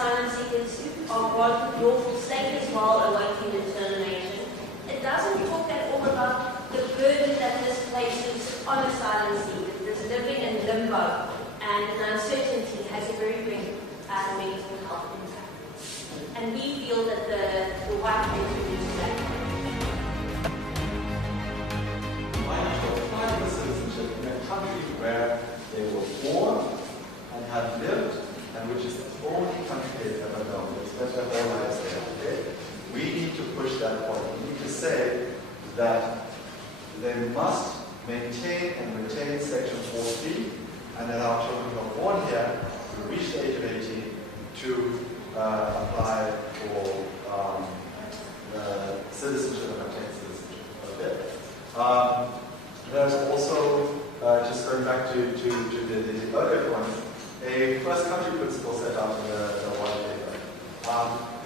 asylum seekers are granted lawful status while awaiting determination. It doesn't talk at all about the burden that this places on asylum seekers, this living in limbo and an uncertainty has a very big mental health impact. And we feel that the white paper reduces that. Minors will apply for citizenship in a country where they were born and have lived, and which is the only country they've ever known. They spent their whole lives there. Okay? We need to push that point. We need to say that they must maintain and retain Section 4.3, and that our children who are born here will reach the age of 18 to apply for citizenship and obtain citizenship. Okay? There's also, just going back to the earlier points, a first country principle set out in the white paper.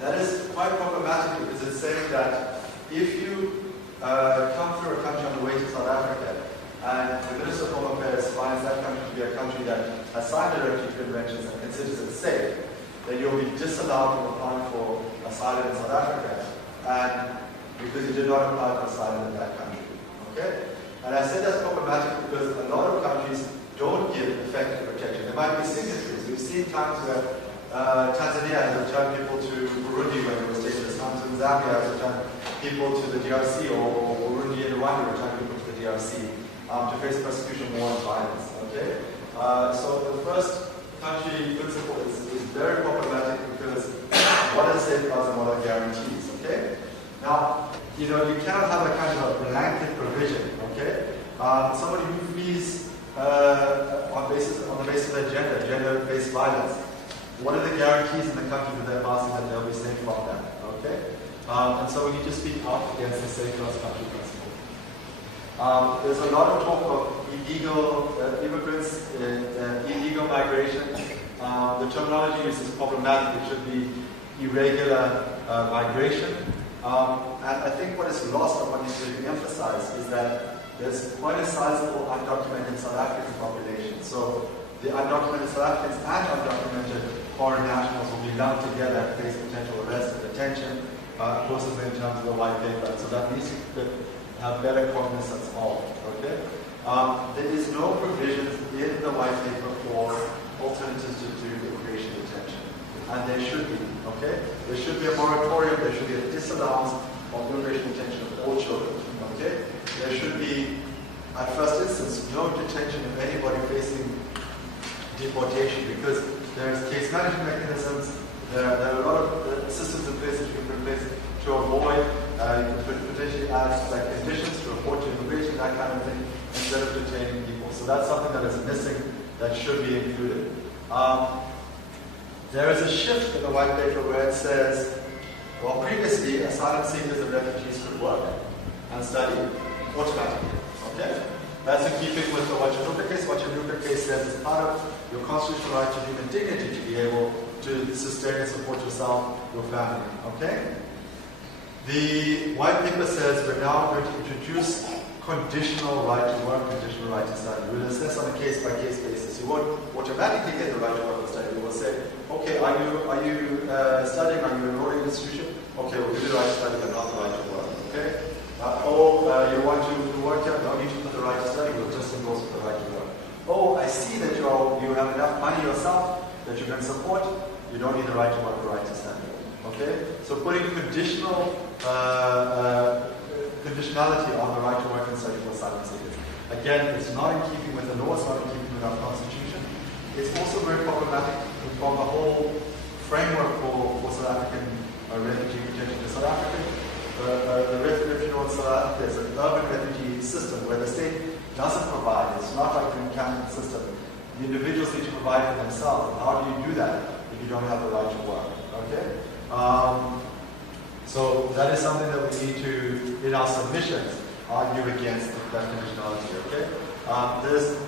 That is quite problematic because it's saying that if you come through a country on the way to South Africa and the Minister of Home Affairs finds that country to be a country that has signed the refugee conventions and considers it safe, then you'll be disallowed from applying for asylum in South Africa, and because you did not apply for asylum in that country. Okay? And I say that's problematic because a lot of countries don't give effective protection. There might be signatories. We've seen times where Tanzania has returned people to Burundi when it was dangerous. Times when Zambia has returned people to the DRC, or Burundi and Rwanda returned people to the DRC to face persecution, war, and violence. Okay? So the first country principle is very problematic because what are safeguards and what are guarantees? Okay? Now, you cannot have a kind of a blanket provision. Okay? Somebody who flees on the basis of their gender-based violence. What are the guarantees in the country that they're passing that they'll be safe from that? Okay? And so we need to speak out against the safeguards country principle. There's a lot of talk of illegal immigrants, illegal migration. The terminology used is problematic. It should be irregular migration. And I think what is lost or what needs to be emphasized is that there's quite a sizable undocumented South African population. So the undocumented South Africans and undocumented foreign nationals will be lumped together and face potential arrest and detention, closely in terms of the white paper. So that needs to have better cognizance of. Okay? There is no provision in the white paper for alternatives to immigration detention. And there should be. Okay? There should be a moratorium, there should be a disallowance of immigration detention of all children. Okay? There should be, at first instance, no detention of anybody facing deportation because there's case management mechanisms, there are a lot of systems in place that you can put in place to avoid, you can potentially add like conditions to report to immigration, that kind of thing, instead of detaining people. So that's something that is missing that should be included. There is a shift in the white paper where it says, well, previously asylum seekers and refugees could work and study automatically. Okay? That's in keeping with the Wachanuka case. Wachanuka case says it's part of your constitutional right to human dignity to be able to sustain and support yourself, your family. Okay? The white paper says we're now going to introduce conditional right to work, conditional right to study. We'll assess on a case-by-case basis. You won't automatically get the right to work and study. We will say, okay, are you studying? Are you enrolled in an institution? Okay, we'll give you the right to study, but not the right to work. Okay? You want to work here? No need to put the right to study. We'll just endorse with the right to work. Oh, I see that you have enough money yourself that you can support. You don't need the right to work, the right to study. Okay? So putting conditional conditionality on the right to work and study for asylum seekers. Again, it's not in keeping with the law, it's not in keeping with our constitution. It's also very problematic from the whole framework for South African refugee protection to South Africa. The refugee in South Africa is an urban refugee system where the state doesn't provide. It's not like the encampment system. The individuals need to provide for themselves. How do you do that if you don't have the right to work? Okay? So that is something that we need to, in our submissions, argue against that conditionality. Okay? There's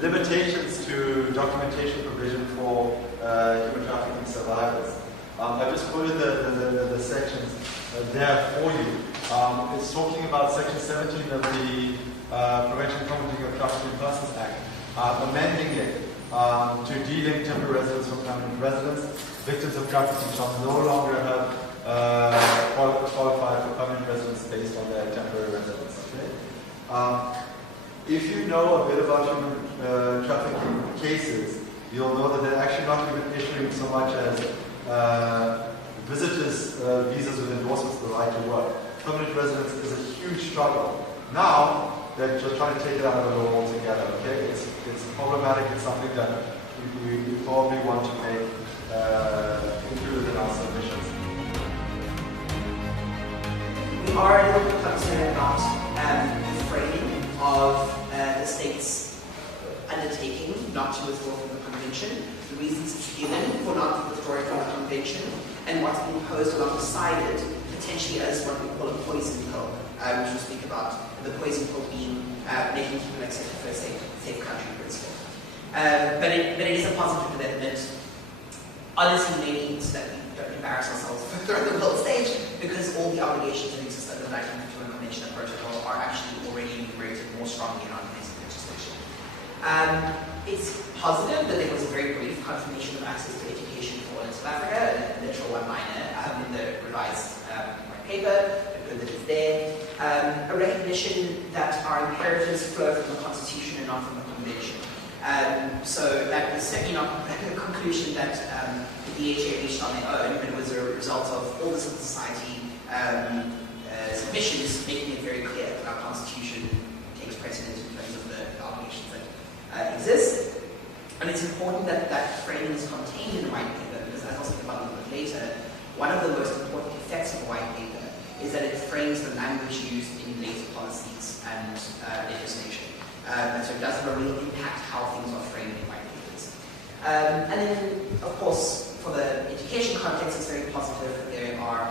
limitations to documentation provision for human trafficking survivors. I just quoted the sections there for you. It's talking about Section 17 of the Prevention and Combating of Trafficking Persons Act, amending it to de-link temporary residents from permanent residents. Victims of trafficking shall no longer have qualified for permanent residence based on their temporary residence. Okay? If you know a bit about human trafficking cases, you'll know that they're actually not even issuing so much as visitors' visas with endorsements of the right to work. Permanent residence is a huge struggle. Now, they're just trying to take it out of the law altogether, okay? It's problematic, it's something that we probably want to make included in our submissions. We are a little bit concerned about the framing of the state's undertaking not to withdraw from the convention, the reasons it's given for not withdrawing from the convention, and what's been posed alongside it, potentially as what we call a poison pill, which we'll speak about, the poison pill being making people accept the first safe country principle. But it is a positive development. Honestly, maybe so that we don't embarrass ourselves further on the world stage, because all the obligations that exist under the 1951 Convention and Protocol are actually already integrated more strongly in our domestic legislation. It's positive that there was a very brief confirmation of access to education for all in South Africa, a literal one-liner in the revised white paper, good that it's there. A recognition that our imperatives flow from the Constitution and not from the Convention. So that was certainly not a conclusion that the DHA reached on their own, but it was a result of all the civil society submissions making it very clear that our Constitution takes precedence in terms of the obligations that exist. And it's important that that framing is contained in the white paper, because as I'll speak about a little bit later, one of the most important effects of the white paper is that it frames the language used in later policies and legislation. And so it does have a real impact how things are framed in white papers. And then, of course, for the education context, it's very positive that there are,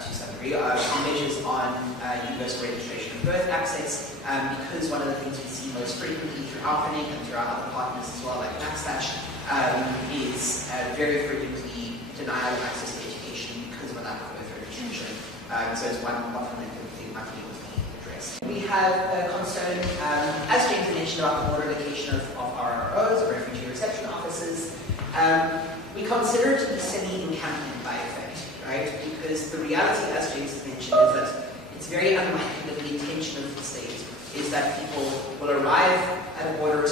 to some degree, measures on universal registration of birth access, because one of the things we see most frequently through our clinic and through our other partners as well, like Backslash, is very frequently denial of access to education because of a lack of birth registration. So it's one fundamental thing might be able to be addressed. We have a concern, as James mentioned, about the border location of RROs, or refugee reception offices. We consider it to be semi-encampment by effect, right? Because the reality, as James mentioned, is that it's very unlikely that the intention of the state is that people will arrive at a border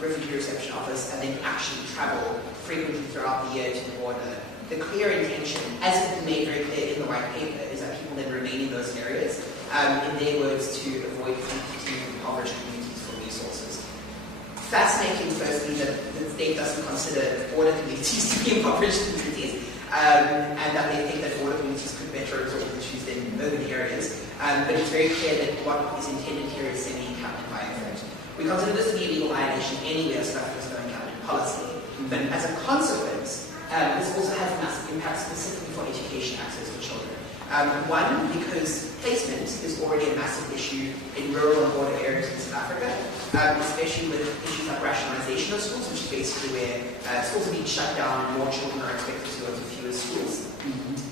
refugee reception office and then actually travel frequently throughout the year to the border. The clear intention, as has been made very clear in the white paper, is that people then remain in those areas, in their words, to avoid competing with impoverished communities for resources. Fascinating, firstly, that the state doesn't consider border communities to be impoverished communities, and that they think that border communities could better resolve issues than urban areas. But it's very clear that what is intended here is semi-encampment by effect. We consider this to be a legal violation anywhere South Africa's no encampment policy. But as a consequence, this also has a massive impact specifically for education access for children. One, because placement is already a massive issue in rural and border areas in South Africa, especially with issues like rationalization of schools, which is basically where schools are being shut down and more children are expected to go to fewer schools.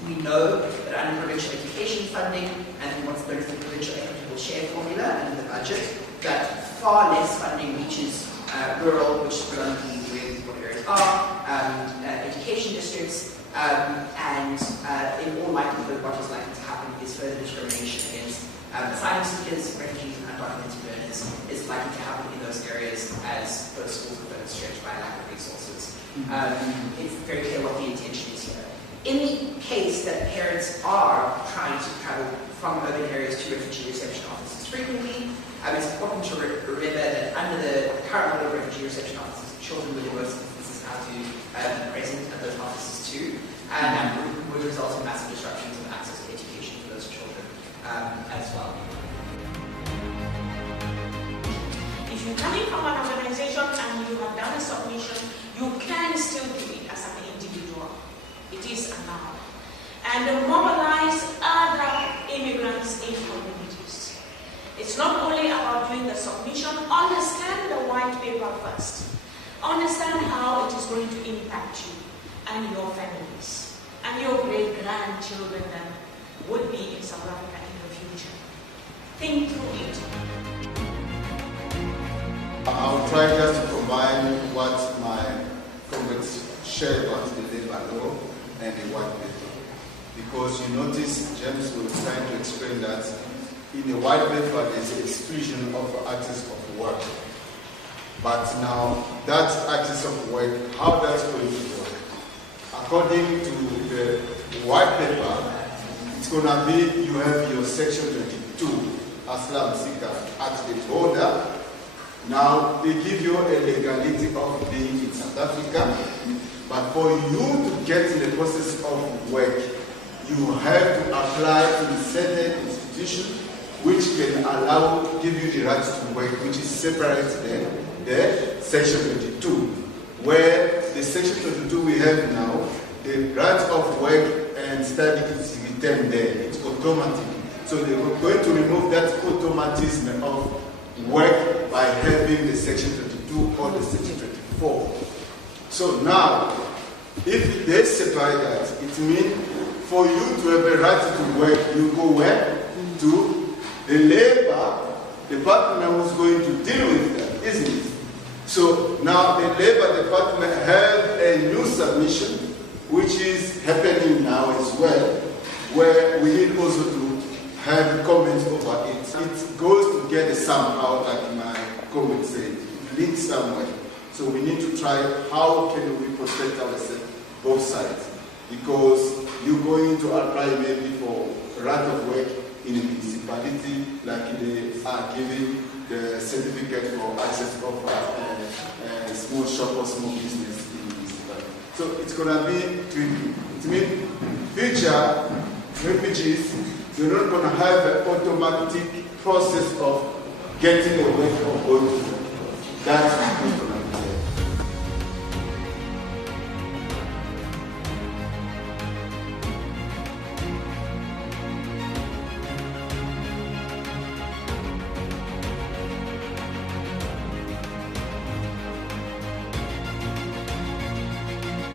We know that under provincial education funding and what's known as the provincial equitable share formula and the budget, that far less funding reaches rural, which is predominantly where these border areas are, education districts, and in all likelihood what is likely to happen is further discrimination against asylum seekers, refugees, and undocumented learners is likely to happen in those areas as those schools are further stretched by a lack of resources. It's very clear what the intention is here. In the case that parents are trying to travel from urban areas to refugee reception offices frequently, it's important to remember that under the current model of refugee reception offices, children with worse instances have to be present at those offices too, and that would result in massive disruptions of access to education for those children as well. If you're coming from an organization and you have done a submission, you can still do it as an individual. It is allowed. And mobilize other immigrants in communities. It's not only about doing the submission, understand the white paper first. Understand how it is going to impact you and your families and your great-grandchildren that would be in South Africa in the future. Think through it. I'll try just to combine what my share about the labor law and the white paper. Because you notice James was trying to explain that in the white paper there's an exclusion of access of work. But now that access of work, how that's going to work? According to the white paper, it's going to be, you have your section 22, Asylum Seeker Active Holder. Now, they give you a legality of being in South Africa, but for you to get in the process of work, you have to apply in certain institutions which can give you the right to work, which is separate than the section 22, where the section 22 we have now, the right of work and study is written there. It's automatic. So they were going to remove that automatism of work by having the section 22 or the section 24. So now, if they separate that, it means for you to have a right to work, you go where? To the labor department who's going to deal with that, isn't it? So now the labor department have a new submission, which is happening now as well, where we need also to have comments over it. It goes together somehow, like my comment said, it links somewhere. So we need to try how can we protect ourselves, both sides. Because you're going to apply maybe for right of work in a municipality, like they are giving the certificate for access of small shop or small business in the municipality. So it's going to be tricky. It means future refugees, you're not going to have an automatic process of getting a work or going to work. That's